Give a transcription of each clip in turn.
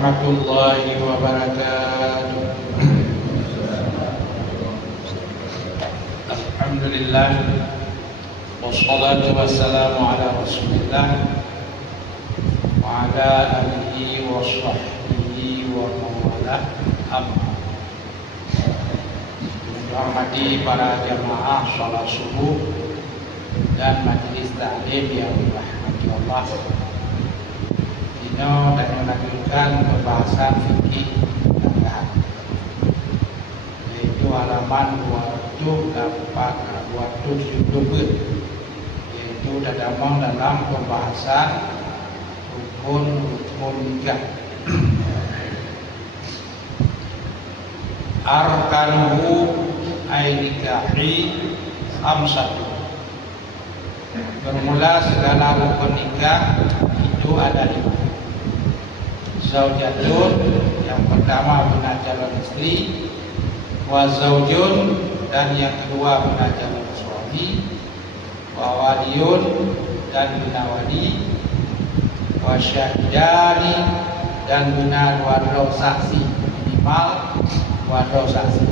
warahmatullahi wabarakatuh. Alhamdulillah, wassalatu wassalamu ala rasulillah wa ala alihi wa sahbihi wa mawalah. Hormati para jamaah sholat subuh dan majelis taklim yang dirahmati Allah. Dino dan melanjutkan pembahasan fikih dagang, yaitu halaman 270, yaitu dadamang dalam pembahasan rukun nikah. Arkanuhu ay nikahi khamsatu. Bermula segala rukun nikah itu ada 5. Zaujatun, yang pertama benar calon istri, wa zaujun, dan yang kedua benar calon suami, wa waliyun, dan benar wali, wa syahidani, dan benar wadau saksi, minimal wadau saksi.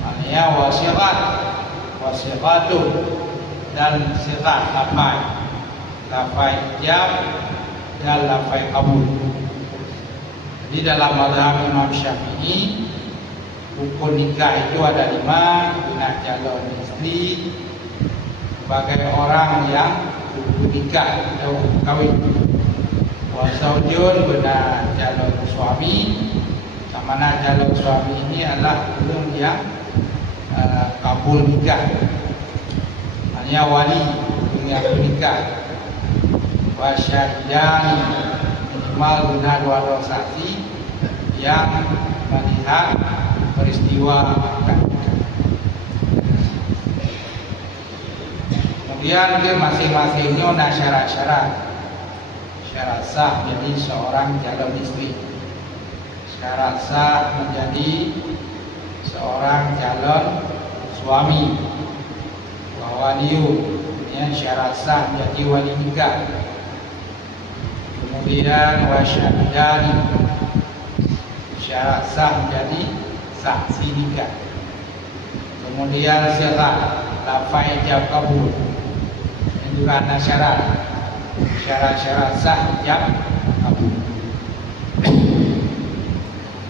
Maknanya wasiqatu, dan siqat lafai ijab dan lafai kabul. Jadi dalam mazhab Imam Syafi'i, rukun nikah itu ada 5. Benar calon istri sebagai orang yang rukun nikah atau kawin. Wasaujun, benar calon suami. Mana calon suami ini adalah belum yang kabul nikah. Hanya wali yang menikah. Wasyahidani, minimal benar 2 saksi yang melihat peristiwa akad nikah. Kemudian dia masing-masingnya ada syarat-syarat sah jadi seorang calon istri, syarat sah menjadi seorang calon suami, waliyu, yang syarat sah menjadi wali nikah. Kemudian wasyahidani, syarat sah menjadi saksi nikah. Kemudian siqat, lafai ijab kabul, yang juga ada syarat-syarat sah ijab kabul.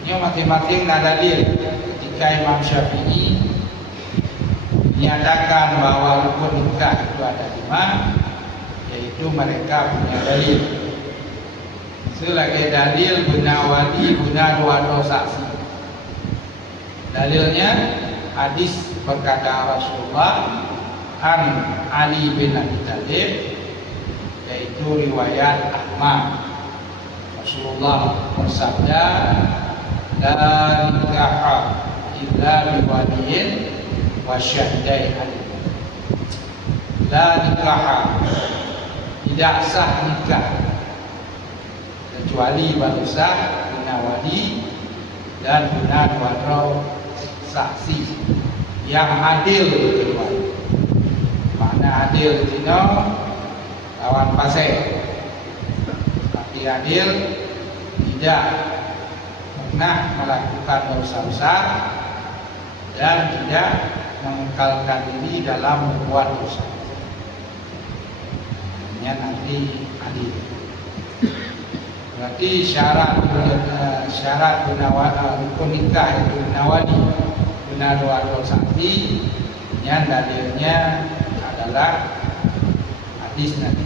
Ini masing-masing ada dalil. Ketika Imam Syafi'i menyatakan bahwa rukun nikah itu ada 5, yaitu mereka punya dalil. Selagi dalil benar wali, benar 2 saksi. Dalilnya hadis berkata Rasulullah an Ali bin Abi Thalib, yaitu riwayat Ahmad. Rasulullah bersabda, la nikaha illa biwaliyin wa syahidai adil. La nikaha, tidak sah nikah kecuali baru sah benar wali dan benar 2 saksi yang adil kecuali. Makna adil dino lawan pasai, tapi adil tidak pernah melakukan dosa besar dan tidak mengekalkan diri dalam berbuat dosa. Hanya nanti adil. Berarti syarat rukun nikah itu nawali benar 2 saksi, yang dalilnya adalah hadis nanti.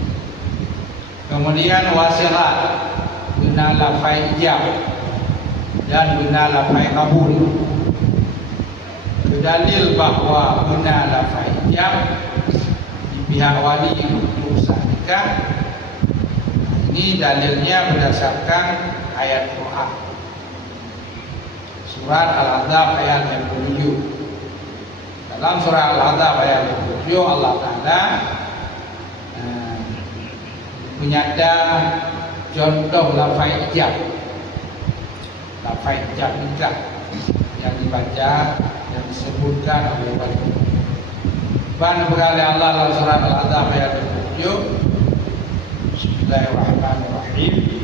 Kemudian wasiqat, benar lafai ijab dan benar lafai kabul. Berdalil bahwa benar lafai ijab di pihak wali untuk sah nikah. Ini dalilnya berdasarkan ayat Quran, surat Al-Ahzab ayat 27. Dalam surah Al-Ahzab ayat 27 Allah Ta'ala menyatakan contoh lafai ijab nikah yang dibaca, yang disebutkan oleh wali. Ban berkali Allah dalam surat Al-Ahzab ayat 27, Bismillahirrahmanirrahim.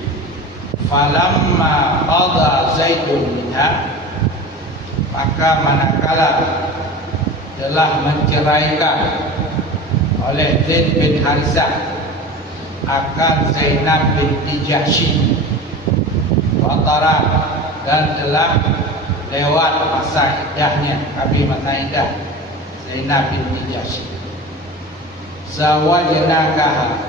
Falamma qada Zaidun minha, maka manakala telah menceraikan oleh Zaid bin Harithah akan Zainab binti Jahsy, watara, dan telah lewat masa iddahnya, habis masa iddah Zainab binti Jahsy, zawajnakaha,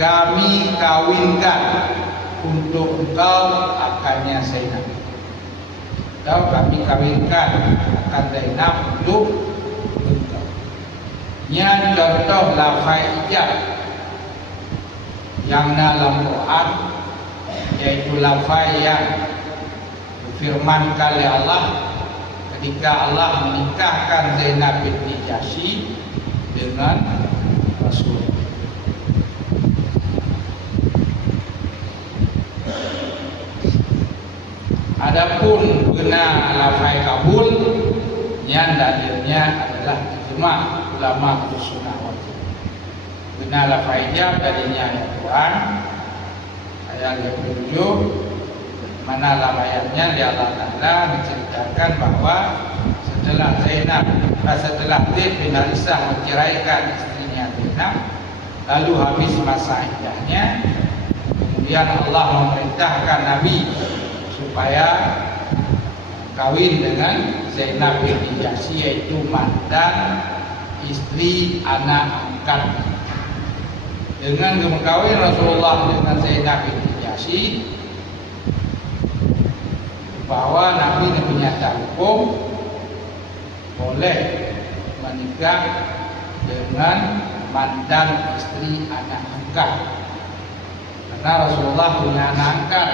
kami kawinkan untuk engkau akannya Zainab, atau kami kawinkan akan Zainab untuk engkau. Yang contoh lafaz ijab yang dalam Quran, yaitu lafaz yang difirmankan oleh Allah ketika Allah menikahkan Zainab binti Jahsy dengan Rasul. Adapun guna lafaz kabul, yang dalilnya adalah ijma' ulama sunnah wal jamaah. Guna lafaz ijab dalilnya ayat Quran ayat 27, mana dalam ayatnya dia Allah Ta'ala menceritakan bahwa setelah Zaid bin Harithah menceraikan istrinya Zainab, lalu habis masa iddahnya, kemudian Allah memerintahkan Nabi supaya kawin dengan Zainab binti Jahsy, yaitu mantan istri anak angkat. Dengan kawin Rasulullah dengan Zainab binti Jahsy, bahwa Nabi menyatakan hukum boleh menikah dengan mantan istri anak angkat, karena Rasulullah punya anak angkat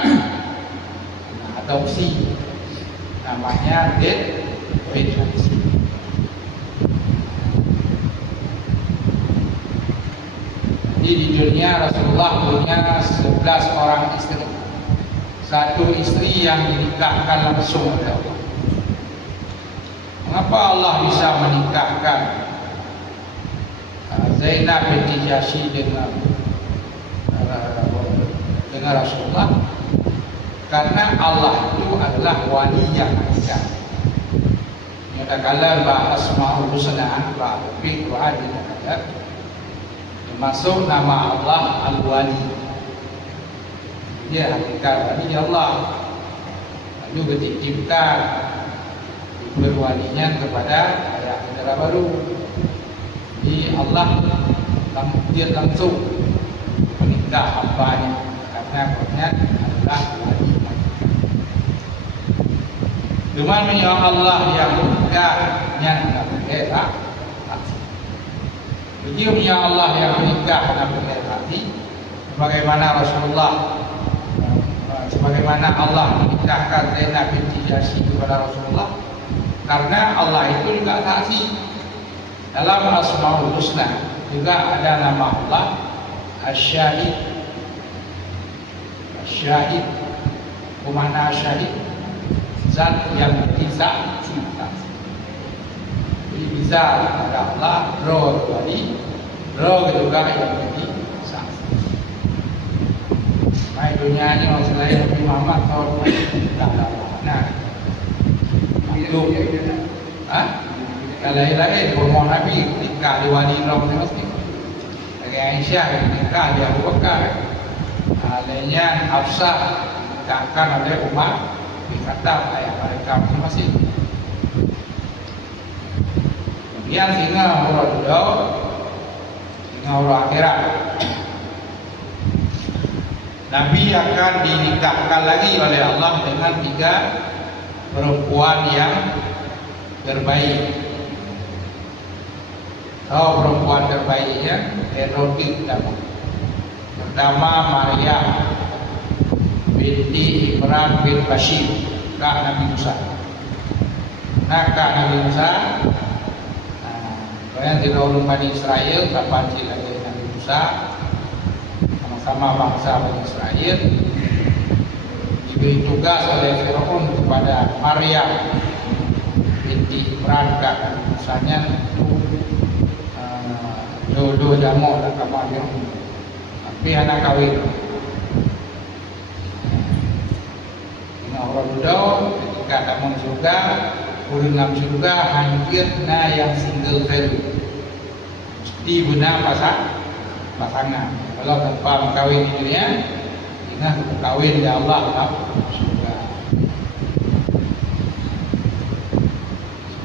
adopsi, namanya Zaid bin Harithah. Jadi di dunia Rasulullah punya 11 orang istri. Satu istri yang dinikahkan langsung oleh Allah. Mengapa Allah bisa menikahkan Zainab binti Jahsy dengan Rasulullah? Karena Allah itu adalah wali yang hakika. Nyatakanlah bahwa Asmaul Husna, bahwa fi Quran dikatakan termasuk nama Allah Al-Wali. Dia hakikat wali Allah, lalu dititipkan berwalinya kepada ayat negara baru. Jadi Allah dia langsung menikah hambanya, karena Qur'an adalah wali. Cuma menyuruh Allah yang menikahnya tidak boleh saksi. Beliau menyuruh Allah yang menikah tidak boleh saksi, sebagaimana Rasulullah, sebagaimana Allah menikahkan Zainab binti Jahsy kepada Rasulullah, karena Allah itu juga saksi. Dalam Asmaul Husna juga ada nama Allah Asy-Syahid. Asy-Syahid, mana syahid? Zat yang bisa cinta. Jadi bisa ada Allah, Roh wali, Roh juga yang jadi saksi. Nah, dunia ini masalah Nabi Muhammad SAW tidak ada. Nah, itu, kalau lain bermohon Nabi ketika di Wadi Rom mesti. Dari Aisyah ketika di Abu Bakar, lainnya Hafsah dinikahkan oleh Umar, dikata ayah mereka masing-masing. Kemudian sehingga Allah dunia, sehingga Allah akhirat, Nabi akan dinikahkan lagi oleh Allah dengan 3 perempuan yang terbaik. Perempuan terbaiknya Herodit pertama Maryam binti Imran bin Bashir, kak Nabi Musa. Kak Nabi Musa, yang didahului Bani Israel, kapan lagi Nabi Musa, sama-sama bangsa Bani Israel, diberi tugas oleh Firaun kepada Maryam binti Imran, kak Nabi Musanya, dua jamu lah kamar yang tapi anak kawin. Dengan orang muda ketika kamu surga, dalam surga hancur na yang single value. Mesti benar pasangan. Kalau tanpa kawin di dunia, ingat kawin di Allah lah surga.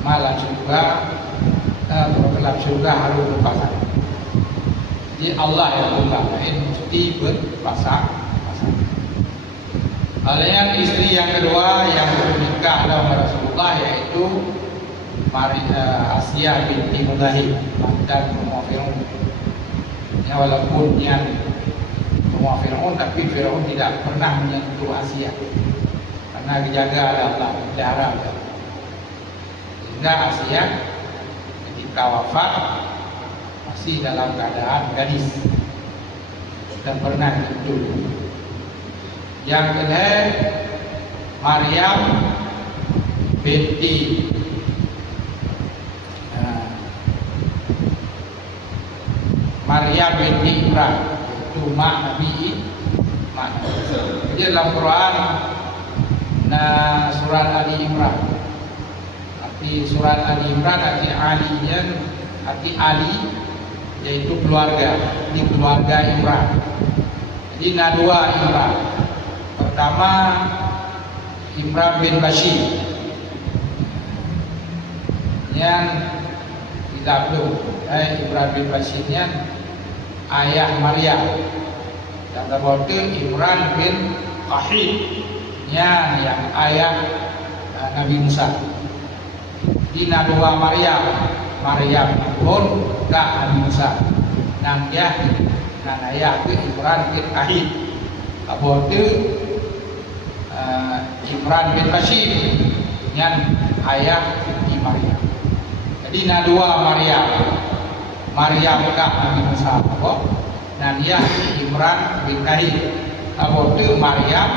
Malam surga, dalam surga harus berpasangan. Jadi Allah yang tunggal lain mesti berpasangan. Yang istri yang kedua yang bernikah dalam Rasulullah yaitu Asiyah binti Mudahib mantan Ummu Fir'aun. Ya, walaupun yang Ummu Fir'aun tapi Fir'aun tidak pernah menyentuh Asiyah karena dijaga oleh Allah, pelihara. Sehingga Asiyah ketika wafat masih dalam keadaan gadis dan pernah menyentuh. Yang kedua Maryam binti Imran, itu mak Nabi. Jadi dalam Quran surat Ali Imran. Arti surat Ali Imran arti Ali yaitu keluarga. Ini keluarga Imran. Jadi dua Imran. Pertama Imran bin Bashir yang tidak belum Imran bin Bashirnya ayah Maryam dan kemudian Imran bin Qahid yang ayah Nabi Musa. Di dua Maryam pun gak Nabi Musa nang ayah itu Imran bin Qahid. Kemudian Imran bin Bashir yang ayah di Maryam. Jadi dua Maryam kak Nabi Musa dan Imran bin Qahid. Kemudian Maryam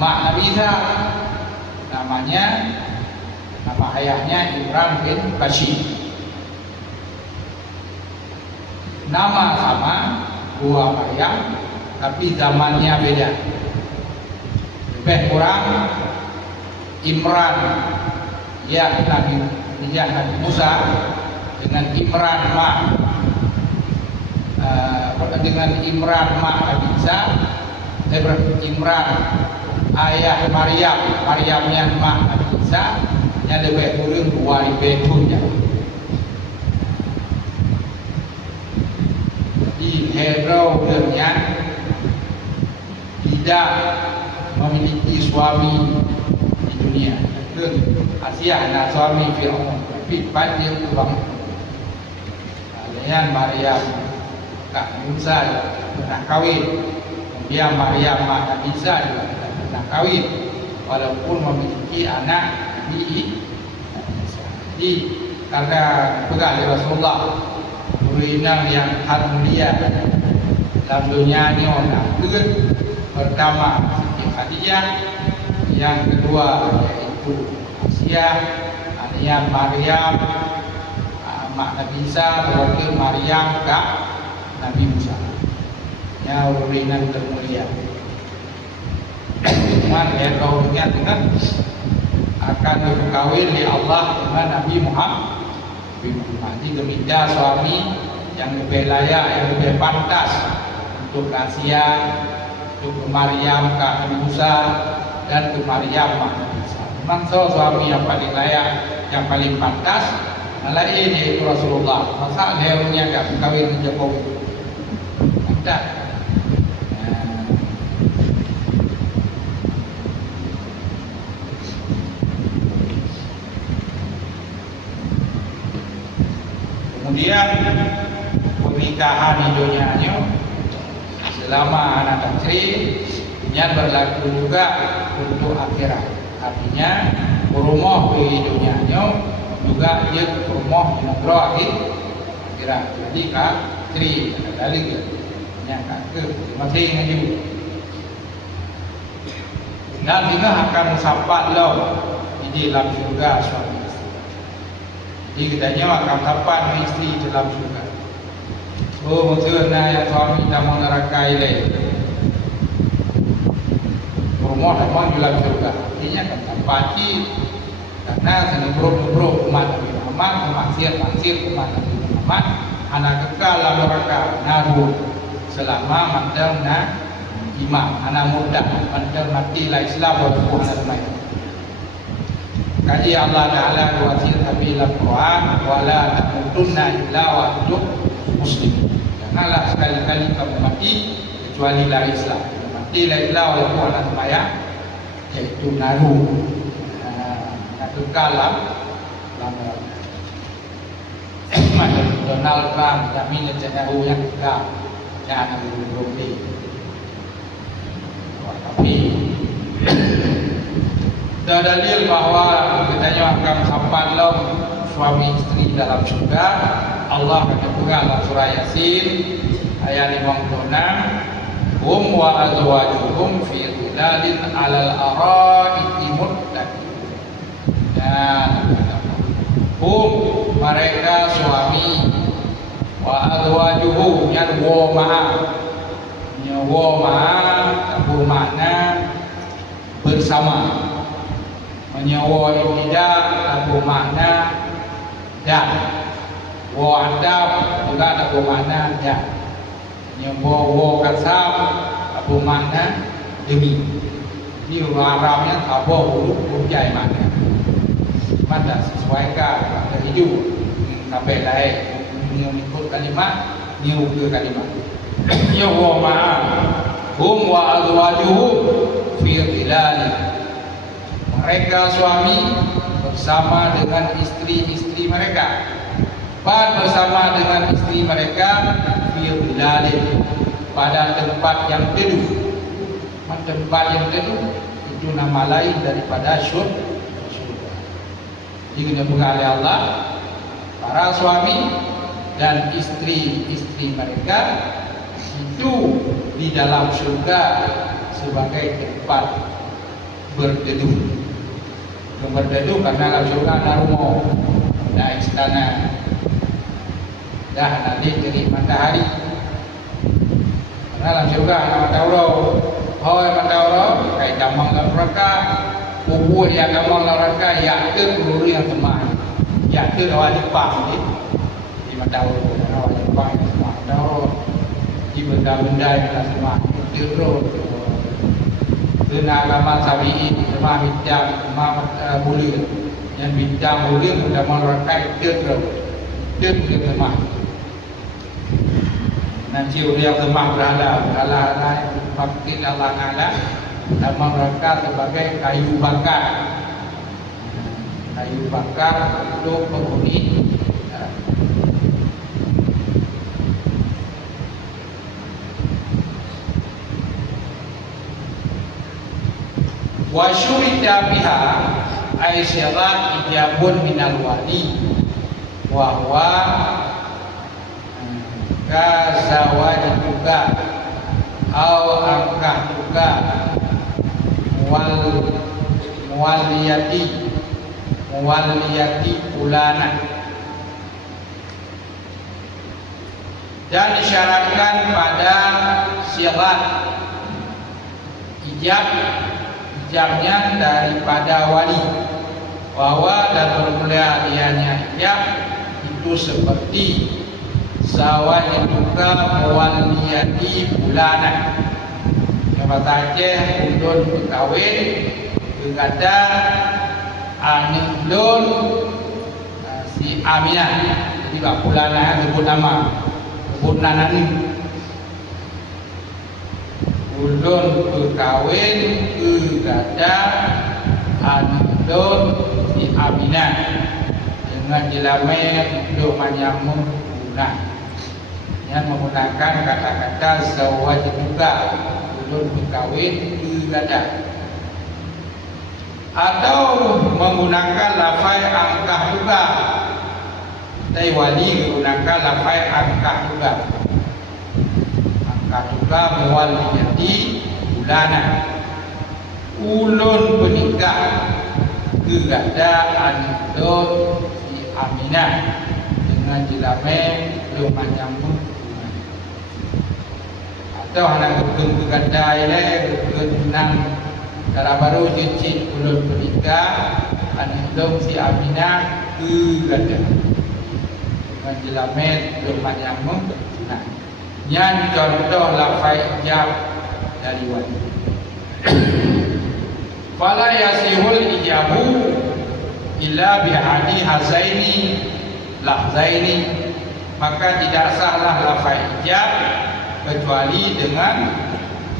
mak Nabi Isa, nama ayahnya Imran bin Bashir. Nama sama dua Maryam tapi zamannya beda. Lebih kurang Imran Nabi Musa dengan Imran mak Nabi Isa. Imran ayah Maryamnya mak Nabi Isa yang lebih kurang 2000 tahun. Jadi Hebrew yang tidak memiliki suami di dunia. Itu Asiyah ada suami Fir'aun, tapi dia kurang. Kemudian Maryam kak Musa pernah kawin. Kemudian Maryam mak Nabi Isa juga pernah kawin, walaupun memiliki anak Nabi Isa. Jadi karena pegang Rasulullah berinang yang mulia dalam dunia ini orang pertama Siti Khadijah, yang kedua yaitu Asiyah, yang Maryam mak Nabi Isa, kemudian Maryam kak Nabi Musa. Ya urinan termulia. Cuman kalau ingat akan berkawin di Allah dengan Nabi Muhammad. Jadi demikian suami yang lebih layak, yang lebih pantas untuk Asiyah, untuk Maryam kak Nabi Musa, dan untuk Maryam mak Nabi Isa. Memang suami yang paling layak, yang paling pantas adalah ini yaitu Rasulullah. Masa lehernya enggak kawin dengan Jokowi? Tidak. Kemudian pernikahan di dunia ini selama anak kecil yang berlaku juga untuk akhirat. Artinya rumah di dunia ini juga dia rumah di negara akhirat. Jadi kak tri ada dalil yang kak masih ingat juga. Dan kita akan sapat lo di dalam surga suami. Jadi katanya akan sapat istri dalam surga. Oh, mungkin yang suami dalam neraka ini. Rumah memang dalam surga. Artinya kan tempati karena senebro-nebro umat Nabi Muhammad, maksiat umat Nabi Muhammad, anak kekal dalam neraka naru selama mantel na imam, anak muda mantel mati la Islam wa anak mai. Kaji Allah Taala wasiat Nabi dalam Quran, wala tamutunna illa wa antum muslimun. Janganlah sekali-kali kamu mati kecuali la Islam. Mati la Islam wa anak maya yaitu naru kekal dalam neraka. Macam Donald Trump jamin Netanyahu yang kekal yang anak berhenti. Tapi ada dalil bahawa katanya akan sampai dalam suami istri dalam surga. Allah kata juga dalam surah Yasin ayat 56, hum wa azwajuhum fi dhilalin 'alal ara'i muttaqin. Dan hum mereka suami wa azwajuhu yang wa ma'a bermakna bersama, menyawa tidak bermakna dan wa adab juga bermakna dan menyawa kasab bermakna demi. Ini orang Arabnya tabah huruf jai makna mata sesuaikan dari hidup sampai lain mengikut kalimat niu ke kalimat ya wa ma'a hum wa azwajuhum fi dhilal. Mereka suami bersama dengan istri-istri mereka, bersama dengan istri mereka fi dhilal, pada tempat yang teduh. Tempat yang teduh itu nama lain daripada syurga. Jadi dibuka oleh Allah, para suami dan istri-istri mereka itu di dalam surga sebagai tempat berteduh. Berteduh karena dalam surga ada rumah, ada istana, dah nanti jadi matahari. Karena dalam surga ada matahari, kayak damang dalam neraka. Bubuh yang gamang neraka ya ke peluru yang teman, ya ke awal Jepang di matahari, awal Jepang matahari di benda-benda yang semua terus dengan agama Sabi'i sama bincang sama bulir yang bincang bulir sudah neraka terus teman. Nanti dia teman berada fakir Allah Taala nama mereka sebagai kayu bakar untuk penghuni wa syurita biha ay syarat ijabun minal wali wa huwa kazawaj juga au angkah juga muwaliyati fulana, dan disyaratkan pada syarat ijabnya daripada wali, bahwa dan bermula ianya ijab itu seperti zawaj juga muwaliyati fulana. Kata Aceh undun berkahwin berkata Anihlun si Aminah, jadi bak pulana sebut nama sebut nanani undun berkahwin berkata Anihlun si Aminah dengan jelamen untuk menyambung guna yang menggunakan kata-kata zawaj juga berkahwin berkata, atau menggunakan lafaz angkah juga. Dari wali menggunakan lafaz angkah juga. Angkah juga muwaliyati bulana. Ulun penikah kepada Anihlun si Aminah dengan jelamen belum menyambung. atau anak bergandai le bergenang cara baru cicit ulun pernikah anindong si Aminah ke ganda menjelamet lemak nyamuk. Nah, yang contoh lafai ijab dari wanita. Fala yasihul ijabu illa bihadi hazaini lafzaini, maka tidak sahlah lafai ijab kecuali dengan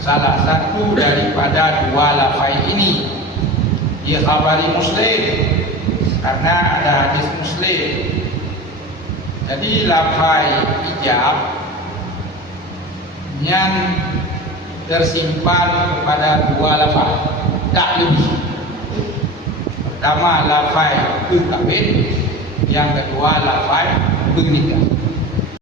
salah satu daripada dua lafai ini. Dia khabari Muslim karena ada hadis Muslim. Jadi lafai ijab yang tersimpan pada dua lafai, tak lebih. Pertama lafai kekawin, yang kedua lafai bernikah.